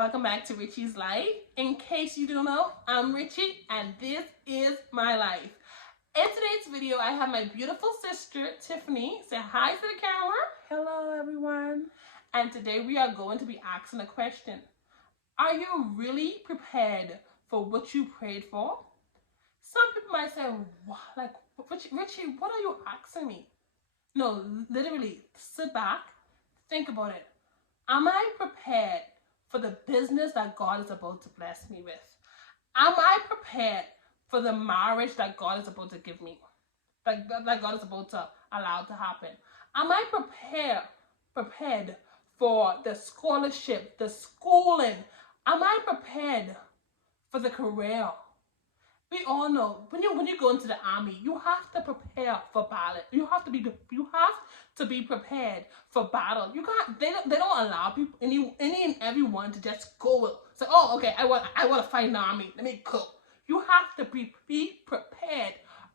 welcome back to Richie's Life. In case you don't know, I'm Richie and this is my life. In today's video, I have my beautiful sister, Tiffany. Say hi to the camera. Hello, everyone. And today we are going to be asking a question. Are you really prepared for what you prayed for? Some people might say, like, Richie, what are you asking me? No, literally, sit back, think about it. Am I prepared for the business that God is about to bless me with? Am I prepared for the marriage that God is about to give me? That God is about to allow to happen? Am I prepared for the scholarship, the schooling? Am I prepared for the career? We all know when you go into the army, you have to prepare for battle. You have to be prepared for battle. You can't. They don't allow people any and everyone to just go. Say, oh, okay, I want to fight in the army. Let me go. You have to be prepared.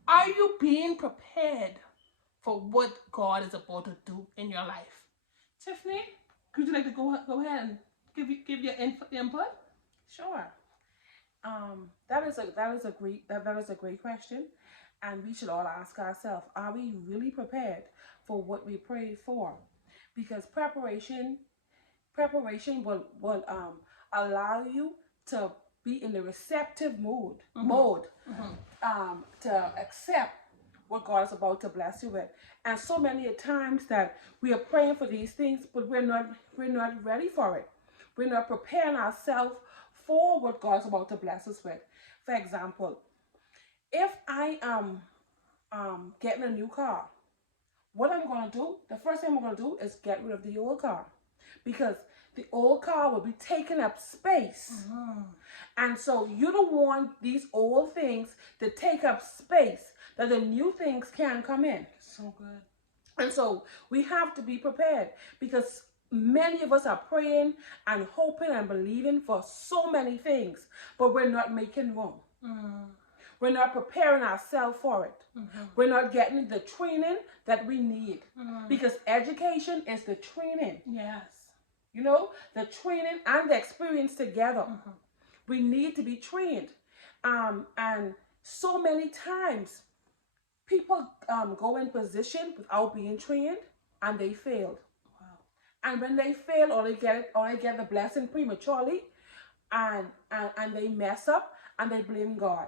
Are you being prepared for what God is about to do in your life? Tiffany, would you like to go ahead and give your input? Sure. That is a great question, and we should all ask ourselves: are we really prepared for what we prayed for? Because preparation will allow you to be in the receptive mode to accept what God is about to bless you with. And so many times that we are praying for these things, but we're not ready for it. We're not preparing ourselves for what God's about to bless us with. For example, if I am getting a new car, what I'm going to do, the first thing I'm going to do is get rid of the old car, because the old car will be taking up space. And so you don't want these old things to take up space, that the new things can come in. So good. And so we have to be prepared, because many of us are praying and hoping and believing for so many things, but we're not making room. We're not preparing ourselves for it. We're not getting the training that we need, because education is the training. Yes. You know, the training and the experience together. We need to be trained. And so many times people go in position without being trained, and they failed. And when they fail, or they get the blessing prematurely, and they mess up, and they blame God,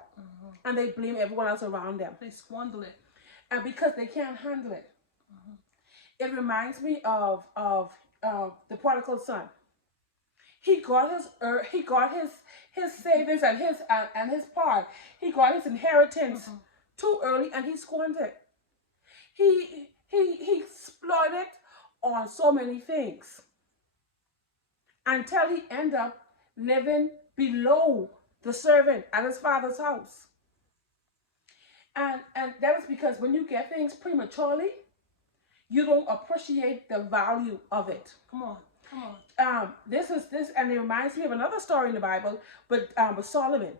and they blame everyone else around them. They squander it, and because they can't handle it. It reminds me of the prodigal son. He got his savings and his part. He got his inheritance too early, and he squandered. He exploited on so many things until he ended up living below the servant at his father's house. And that is because when you get things prematurely, you don't appreciate the value of it. Come on. This, and it reminds me of another story in the Bible, but with Solomon.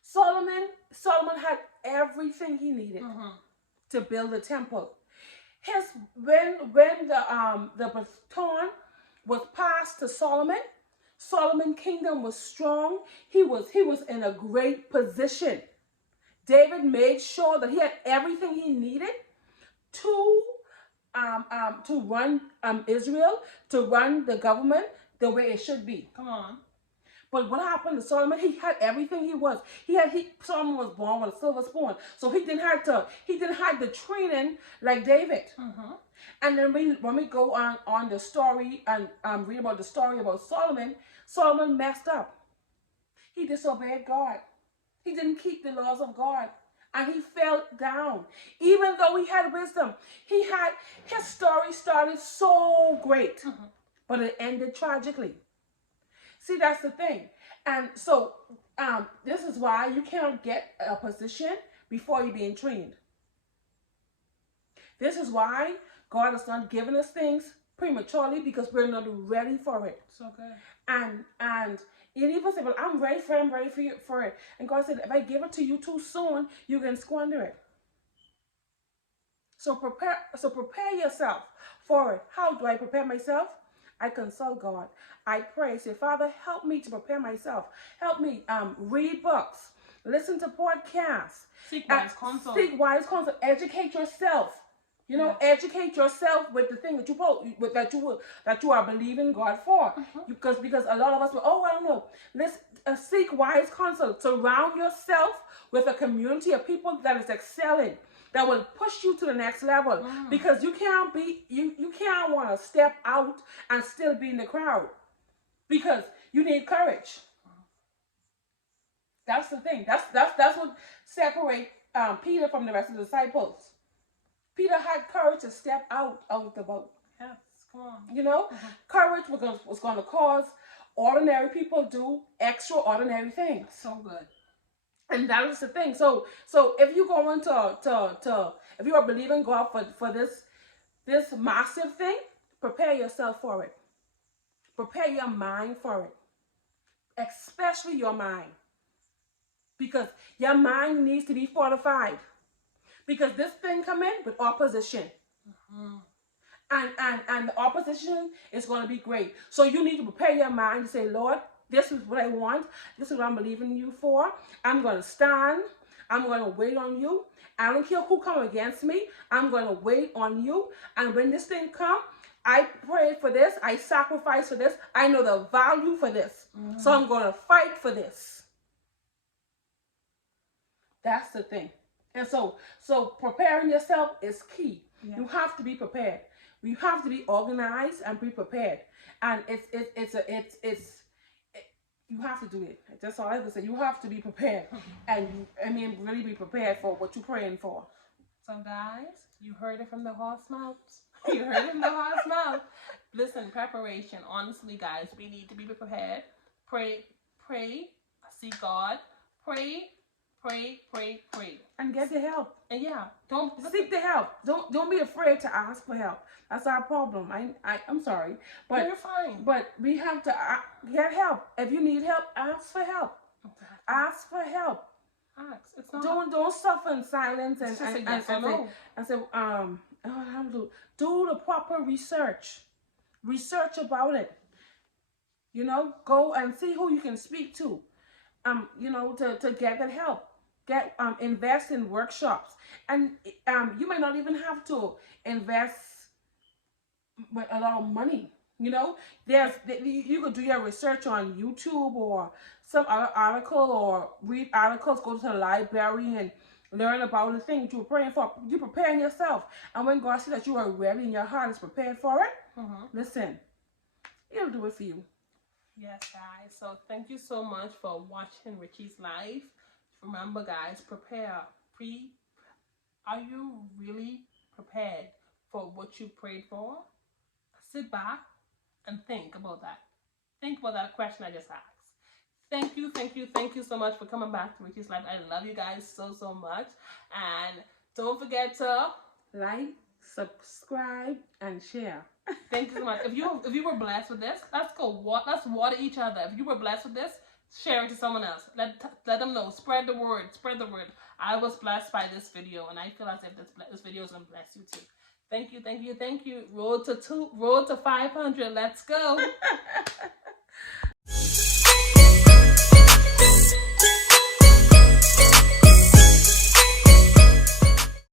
Solomon had everything he needed to build a temple. When the baton was passed to Solomon, Solomon's kingdom was strong. He was in a great position. David made sure that he had everything he needed to run Israel, to run the government the way it should be. Come on. But what happened to Solomon? He had everything he was. Solomon was born with a silver spoon, so he didn't have the training like David. And then when we go on the story and read about the story about Solomon messed up. He disobeyed God. He didn't keep the laws of God, and he fell down. Even though he had wisdom, his story started so great, but it ended tragically. See, that's the thing. And so this is why you can't get a position before you're being trained. This is why God has not given us things prematurely, because we're not ready for it. So good. And you even say, well, I'm ready for it. And God said, if I give it to you too soon, you can squander it. So prepare yourself for it. How do I prepare myself? I consult God. I pray. Say, Father, help me to prepare myself. Help me read books, listen to podcasts, Seek wise counsel. seek wise counsel. Educate yourself. You know, educate yourself with the thing that you are believing God for. Because a lot of us will, I don't know. Let's seek wise counsel. Surround yourself with a community of people that is excelling, that will push you to the next level. Because you can't want to step out and still be in the crowd. Because you need courage. That's the thing. That's what separates Peter from the rest of the disciples. Peter had courage to step out of the boat. Yes, come on. You know, courage was going to cause ordinary people do extraordinary things. So good. And that is the thing. So if you go into if you are believing God for this massive thing, prepare yourself for it. Prepare your mind for it. Especially your mind. Because your mind needs to be fortified. Because this thing come in with opposition. And the opposition is going to be great. So you need to prepare your mind to say, Lord, this is what I want. This is what I'm believing you for. I'm going to stand. I'm going to wait on you. I don't care who come against me. I'm going to wait on you. And when this thing come, I pray for this. I sacrifice for this. I know the value for this. So I'm going to fight for this. That's the thing. And so preparing yourself is key. Yeah. You have to be prepared. You have to be organized and be prepared. And it's you have to do it. That's all I have to say. You have to be prepared. And really be prepared for what you're praying for. So guys, you heard it from the horse mouth. You heard it from the horse mouth. Listen, preparation. Honestly, guys, we need to be prepared. Pray, seek God. Pray. And get the help. And don't seek the help. Don't be afraid to ask for help. That's our problem. I'm sorry, but you're fine. But we have to get help. If you need help, ask for help. Okay. Ask for help. Ask. It's not. Don't suffer in silence and say do the proper research. Research about it. You know, go and see who you can speak to. You know, to get that help. Invest in workshops, and you may not even have to invest with a lot of money. You know, you could do your research on YouTube or some other article, or read articles, go to the library and learn about the thing you're praying for. You're preparing yourself, and when God sees that you are ready and your heart is prepared for it, listen, He'll do it for you. Yes, guys. So thank you so much for watching Richie's life. Remember, guys, prepare. Are you really prepared for what you prayed for? Sit back and think about that. Think about that question I just asked. Thank you so much for coming back to Richie's life. I love you guys so much. And don't forget to like, subscribe, and share. Thank you so much. If you were blessed with this, let's water each other. If you were blessed with this, share it to someone else. Let them know. Spread the word. I was blessed by this video, and I feel as if this video is going to bless you too. Thank you. Road to 500. Let's go.